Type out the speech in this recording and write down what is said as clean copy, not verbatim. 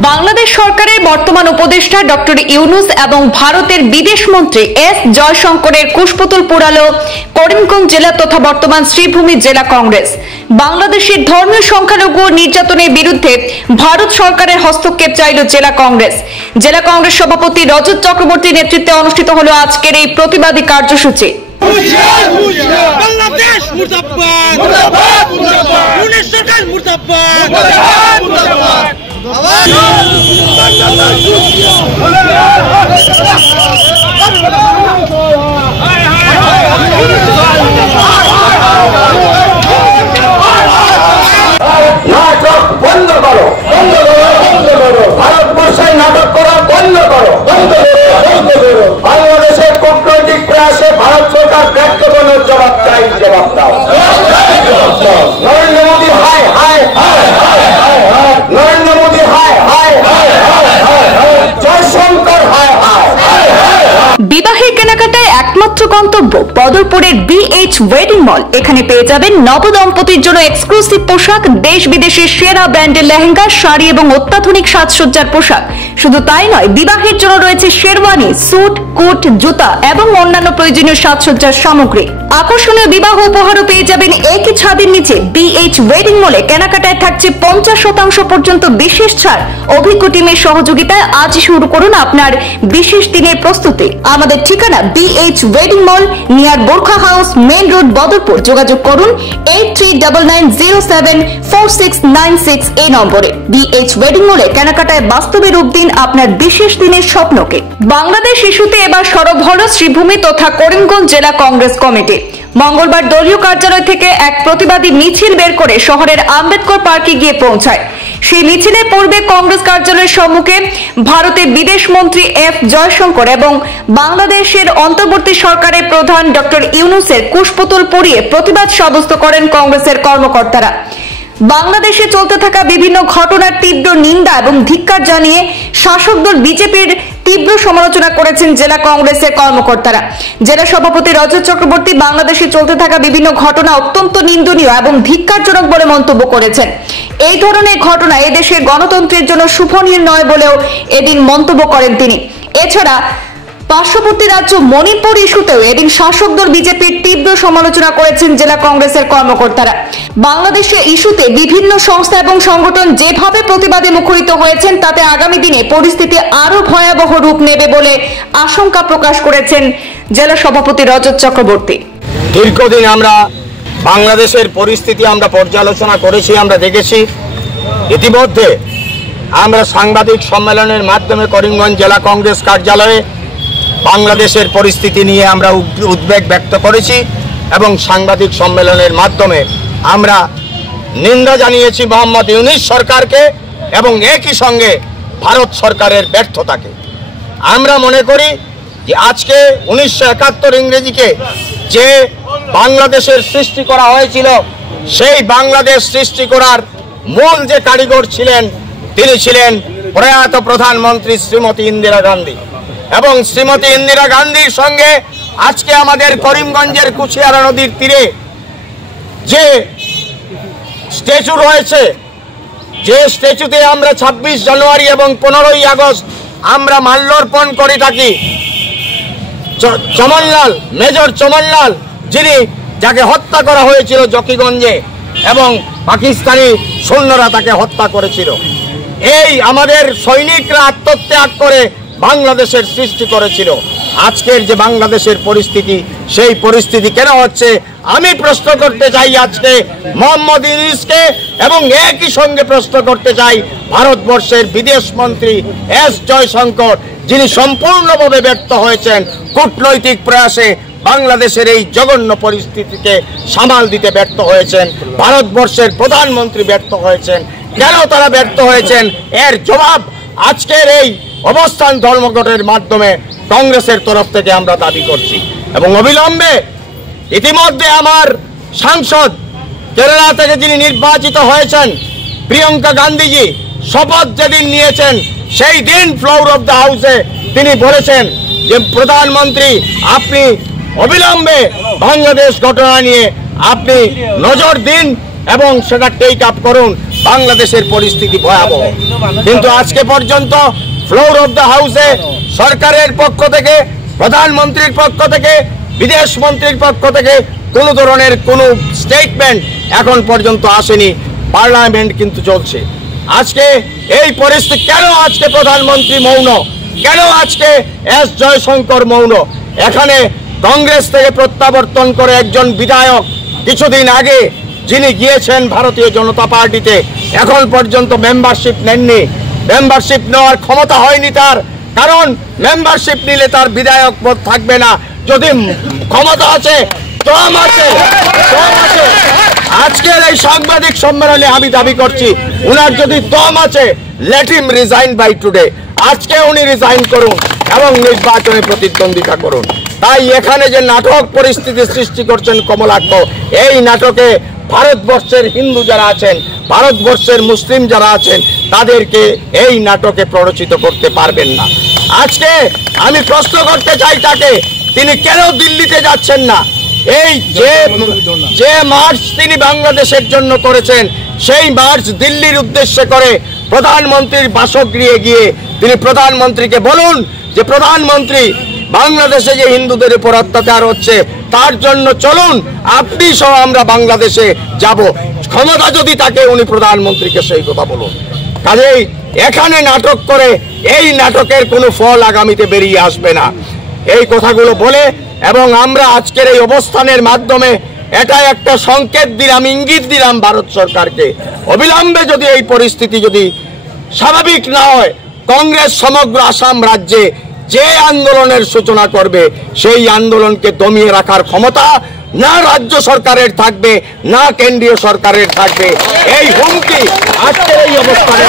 বাংলাদেশ সরকারের বর্তমান উপদেষ্টা ডক্টর ইউনুস এবং ভারতের বিদেশ মন্ত্রী এস জয়শঙ্করের কুশপুতুল পুরালো করিমগঞ্জ জেলা তথা বর্তমান শ্রীভূমি জেলা কংগ্রেস। বাংলাদেশের ধর্মীয় সংখ্যালঘু নির্যাতনের বিরুদ্ধে ভারত সরকারের হস্তক্ষেপ চাইল জেলা কংগ্রেস। জেলা কংগ্রেস সভাপতি রজত চক্রবর্তীর নেতৃত্বে অনুষ্ঠিত হলো আজকের এই প্রতিবাদী কার্যসূচি। বাংলাদেশ মুর্দাবাদ, মুর্দাবাদ, মুর্দাবাদ, পুলিশ সরকার মুর্দাবাদ, মুর্দাবাদ, মুর্দাবাদ। নাটক বন্ধ করো, বন্ধ করো, বন্ধ করো। ভারতবর্ষে নাটক করা বন্ধ করো, বন্ধ করো, বন্ধ করো। বাংলাদেশের কূটনৈতিক প্রয়াসে ভারত সরকার ব্যক্তিগত জবাব চাই, জবাব দাও। নরেন্দ্র মোদী হায় হায় হায় হায় হায় হায়, নরেন্দ্র মোদী হায় হায় হায় হায় হায় হায়, জয়শঙ্কর হায় হায় হায় হায়। বিবাহের কেনাকাটায় একমাত্র গন্তব্য বদরপুরের BH ওয়েডিং মল। এখানে পেয়ে যাবেন নবদম্পতির জন্য এক্সক্লুসিভ পোশাক, দেশ বিদেশের সেরা ব্র্যান্ডের লেহেঙ্গা, শাড়ি এবং অত্যাধুনিক সাজসজ্জার পোশাক। শুধু তাই নয়, বিবাহের জন্য রয়েছে শেরওয়ানি, স্যুট, কোট, জুতা এবং অন্যান্য প্রয়োজনীয় সাজসজ্জার সামগ্রী। আকর্ষণীয় বিবাহ উপহারও পেয়ে যাবেন একই ছাদের নিচে। BH ওয়েডিং মলে কেনাকাটায় থাকছে 50% পর্যন্ত বিশেষ ছাড়। অভিজ্ঞ টিমের সহযোগিতায় আজ শুরু করুন আপনার বিশেষ দিনের প্রস্তুতি। আমাদের ঠিকানা BH ওয়েডিং মল, নিয়ার বোরখা হাউস, মেইন রোড, বদরপুর। যোগাযোগ করুন 8399074696 এই নম্বরে। BH ওয়েডিং মলে কেনাকাটায় বাস্তবে রূপ দিন আপনার বিশেষ দিনের স্বপ্নকে। বাংলাদেশ ইস্যুতে এবার সরব হল শ্রীভূমি তথা করিমগঞ্জ জেলা কংগ্রেস কমিটি। মঙ্গলবার দলীয় কার্যালয় থেকে এক প্রতিবাদী মিছিল বের করে শহরের আম্বেদকর পার্কে গিয়ে পৌঁছায়। সেই মিছিলের পূর্বে কংগ্রেস কার্যালয়ের সম্মুখে ভারতের বিদেশ মন্ত্রী এস জয়শঙ্কর এবং বাংলাদেশের অন্তর্বর্তী সরকারের প্রধান ডক্টর ইউনুসের কুশপুতুল পুড়িয়ে প্রতিবাদ সাব্যস্ত করেন কংগ্রেসের কর্মকর্তারা। বাংলাদেশে চলতে থাকা বিভিন্ন ঘটনার তীব্র নিন্দা এবং ধিক্কার জানিয়ে শাসক দল বিজেপির তীব্র সমালোচনা করেছেন জেলা কংগ্রেসের কর্মকর্তারা। জেলা সভাপতি রজত চক্রবর্তী বাংলাদেশে চলতে থাকা বিভিন্ন ঘটনা অত্যন্ত নিন্দনীয় এবং ধিক্কারজনক বলে মন্তব্য করেছেন। এই ধরনের ঘটনা এদেশের গণতন্ত্রের জন্য শুভনীয় নয় বলেও এদিন মন্তব্য করেন তিনি। এছাড়া পার্শ্ববর্তী রাজ্য মণিপুর ইস্যুতেও এদিন শাসক দল বিজেপির তীব্র সমালোচনা করেছেন জেলা কংগ্রেসের কর্মকর্তারা। বাংলাদেশের ইস্যুতে বিভিন্ন সংস্থা এবং সংগঠন যেভাবে প্রতিবাদে মুখরিত হয়েছেন তাতে আগামী দিনে পরিস্থিতি আরো ভয়াবহ রূপ নেবে বলে আশঙ্কা প্রকাশ করেছেন জেলা সভাপতি রজত চক্রবর্তী। দীর্ঘদিন আমরা বাংলাদেশের পরিস্থিতি আমরা পর্যালোচনা করেছি, আমরা দেখেছি। ইতিমধ্যে আমরা সাংবাদিক সম্মেলনের মাধ্যমে করিমগঞ্জ জেলা কংগ্রেস কার্যালয়ে বাংলাদেশের পরিস্থিতি নিয়ে আমরা উদ্বেগ ব্যক্ত করেছি এবং সাংবাদিক সম্মেলনের মাধ্যমে আমরা নিন্দা জানিয়েছি মোহাম্মদ ইউনূস সরকারকে এবং একই সঙ্গে ভারত সরকারের ব্যর্থতাকে। আমরা মনে করি যে আজকে 1971 ইংরেজিকে যে বাংলাদেশের সৃষ্টি করা হয়েছিল, সেই বাংলাদেশ সৃষ্টি করার মূল যে কারিগর ছিলেন তিনি ছিলেন প্রয়াত প্রধানমন্ত্রী শ্রীমতী ইন্দিরা গান্ধী। এবং শ্রীমতী ইন্দিরা গান্ধীর সঙ্গে আজকে আমাদের করিমগঞ্জের কুশিয়ারা নদীর তীরে যে স্ট্যাচু রয়েছে, যে স্ট্যাচুতে আমরা 26 জানুয়ারি এবং 15ই আগস্ট আমরা মাল্যার্পণ করে থাকি, চমনলাল, মেজর চমনলাল, যাকে হত্যা করা হয়েছিল জকিগঞ্জে এবং পাকিস্তানি সৈন্যরা তাকে হত্যা করেছিল। এই আমাদের সৈনিকরা আত্মত্যাগ করে বাংলাদেশের সৃষ্টি করেছিল। আজকের যে বাংলাদেশের পরিস্থিতি, সেই পরিস্থিতি কেন হচ্ছে আমি প্রশ্ন করতে চাই আজকে মোহাম্মদ ইউনূসকে, এবং একই সঙ্গে প্রশ্ন করতে চাই ভারতবর্ষের বিদেশ মন্ত্রী এস জয়শঙ্কর, যিনি সম্পূর্ণভাবে ব্যর্থ হয়েছেন কূটনৈতিক প্রয়াসে। বাংলাদেশের এই জঘন্য পরিস্থিতিকে সামাল দিতে ব্যর্থ হয়েছেন। ভারতবর্ষের প্রধানমন্ত্রী ব্যর্থ হয়েছেন। কেন তারা ব্যর্থ হয়েছেন এর জবাব আজকের এই অবস্থান ধর্মঘটের মাধ্যমে কংগ্রেসের তরফ থেকে আমরা দাবি করছি। এবং অবিলম্বে ইতিমধ্যে আমার সাংসদ কেরালা থেকে যিনি নির্বাচিত হয়েছেন প্রিয়াঙ্কা গান্ধীজি শপথ যেদিন নিয়েছেন সেই দিন ফ্লোর অফ দ্য হাউসে তিনি বলেছেন যে প্রধানমন্ত্রী আপনি অবিলম্বে বাংলাদেশ ঘটনা নিয়ে আপনি নজর দিন এবং সেটা টেক আপ করুন। বাংলাদেশের পরিস্থিতি ভয়াবহ। কিন্তু আজকে পর্যন্ত ফ্লোর অফ দ্য হাউসে সরকারের পক্ষ থেকে, প্রধানমন্ত্রীর পক্ষ থেকে, বিদেশ মন্ত্রীর পক্ষ থেকে কোনো ধরনের কোনো স্টেটমেন্ট এখন পর্যন্ত আসেনি। পার্লামেন্ট কিন্তু চলছে। আজকে এই পরিস্থিতি কেন? আজকে প্রধানমন্ত্রী মৌন কেন? আজকে এস জয়শঙ্কর মৌন? এখানে কংগ্রেস থেকে প্রত্যাবর্তন করে একজন বিধায়ক কিছুদিন আগে যিনি গিয়েছেন ভারতীয় জনতা পার্টিতে, এখন পর্যন্ত মেম্বারশিপ নেননি। মেম্বারশিপ নেওয়ার ক্ষমতা হয়নি তার, কারণ মেম্বারশিপ নিলে তার বিধায়ক পদ থাকবে না। যদি ক্ষমতা আছে, দম আছে। আজকের এই সাংবাদিক সম্মেলনে আমি দাবি করছি, উনার যদি দম আছে, let him resign by today. আজকে উনি রিজাইন করুন এবং নির্বাচনে প্রতিদ্বন্দ্বিতা করুন। তাই এখানে যে নাটক পরিস্থিতি সৃষ্টি করছেন কমলাক্ষ, এই নাটকে ভারতবর্ষের হিন্দু যারা আছেন, ভারতবর্ষের মুসলিম যারা আছেন, তাদেরকে এই নাটকে প্ররোচিত করতে পারবেন না। আজকে আমি প্রশ্ন করতে চাই তাকে, তিনি কেন দিল্লিতে যাচ্ছেন না? এই যে মার্চ তিনি বাংলাদেশের জন্য করেছেন, সেই মার্চ দিল্লির উদ্দেশ্যে করে প্রধানমন্ত্রীর বাসগৃহে গিয়ে তিনি প্রধানমন্ত্রীকে বলুন যে প্রধানমন্ত্রী, বাংলাদেশে যে হিন্দুদের উপর অত্যাচার হচ্ছে তার জন্য চলুন, আপনি সহ আমরা বাংলাদেশে যাব। ক্ষমতা যদি থাকে উনি প্রধানমন্ত্রীকে সেই কথা বলুন। কাজেই এখানে নাটক করে এই নাটকের কোনো ফল আগামীতে বেরিয়ে আসবে না। এই কথাগুলো বলে এবং আমরা আজকের এই অবস্থানের মাধ্যমে এটা একটা সংকেত দিলাম, ইঙ্গিত দিলাম ভারত সরকারকে, অবিলম্বে যদি এই পরিস্থিতি যদি স্বাভাবিক না হয়, কংগ্রেস সমগ্র আসাম রাজ্যে যে আন্দোলনের সূচনা করবে, সেই আন্দোলনকে দমিয়ে রাখার ক্ষমতা না রাজ্য সরকারের থাকবে, না কেন্দ্রীয় সরকারের থাকবে। এই হুমকি আজকের এই অবস্থানে